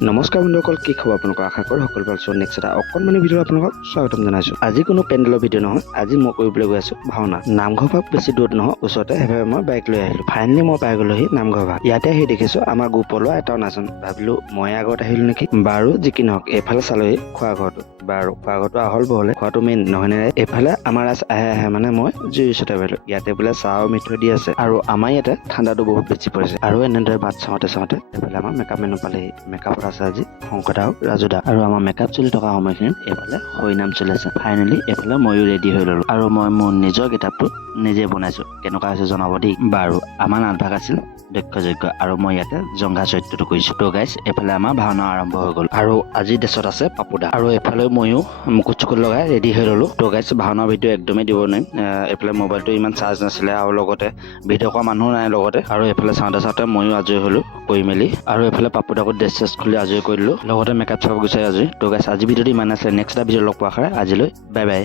নমস্কাৰ বন্ধুসকল, কি খবৰ আপোনালোকৰ? আশা কৰোঁ সকলো ভাল। নেক্সট এটা অকণমানি ভিডিঅ' আপোনালোকক স্বাগতম জনাইছোঁ। আজি কোনো পেণ্ডেলৰ ভিডিঅ' নহয়, আজি মই কৰিবলৈ গৈ আছোঁ ভাওনা। নামঘৰ ভাগ বেছি দূৰত নহয়, ওচৰতে। সেইবাবে মই বাইক লৈ আহিলোঁ। ফাইনেলি মই পাই গ'লোহি নামঘৰ ভাগ। ইয়াতে আহি দেখিছোঁ আমাৰ গ্ৰুপৰ ল'ৰা এটাও নাচোন। ভাবিলোঁ মই আগত আহিলোঁ নেকি। বাৰু যি কি নহওক, এইফালে চালোহি খোৱা ঘৰটো। বাৰু খোৱা ঘৰটো আহল বহলে, খোৱাটো মেইন নহয়নে? এইফালে আমাৰ আহে মানে মই জুই ওচৰতে পালোঁ। ইয়াতে বোলে চাহ আৰু মিঠৈ দি আছে, আৰু আমাৰ ইয়াতে ঠাণ্ডাটো বহুত বেছি পৰিছে। আৰু এনেদৰে ভাত চাওঁতে এইফালে আমাৰ মেকআপ মেনো পালেহি। মেকআপত আছে আজি শংকৰ দা, ৰাজু দা। আৰু আমাৰ মেকআপ চলি থকা সময়খিনিত এইফালে হৰিনাম চলি আছে। ফাইনেলি এইফালে ময়ো ৰেডি হৈ ললো, আৰু মই মোৰ নিজৰ গেটআপটো নিজে বনাইছো। কেনেকুৱা হৈছে জনাব দেই। বাৰু আমাৰ নাটভাগ আছিল দক্ষযজ্ঞ, আৰু মই ইয়াতে জংঘা চৰিত্ৰটো কৰিছো। ত' গাইছ, এইফালে আমাৰ ভাওনা আৰম্ভ হৈ গ'ল, আৰু আজি ড্ৰেছত আছে পাপুদা। আৰু এইফালে ময়ো মুকুট চুকুট লগাই ৰেডি হৈ ললো। ত' গাইছ, ভাওনাৰ ভিডিঅ' একদমেই দিব নোৱাৰিম। এইফালে মোবাইলটো ইমান চাৰ্জ নাছিলে, আৰু লগতে ভিডিঅ' কৰা মানুহো নাই লগতে। আৰু এইফালে চাওঁতে ময়ো আজৰি হলো কৰি মেলি, আৰু এইফালে পাপুদাকো ড্ৰেছ চেছ খুলি আজৰি কৰি দিলো, লগতে মেকআপ চেকআপ গুচাই আজৰি। ত' গাইছ, আজি ভিডিঅ'টো ইমান আছিলে। নেক্সট এটা ভিডিঅ' লগ পোৱা আশাৰে আজিলৈ বাই বাই।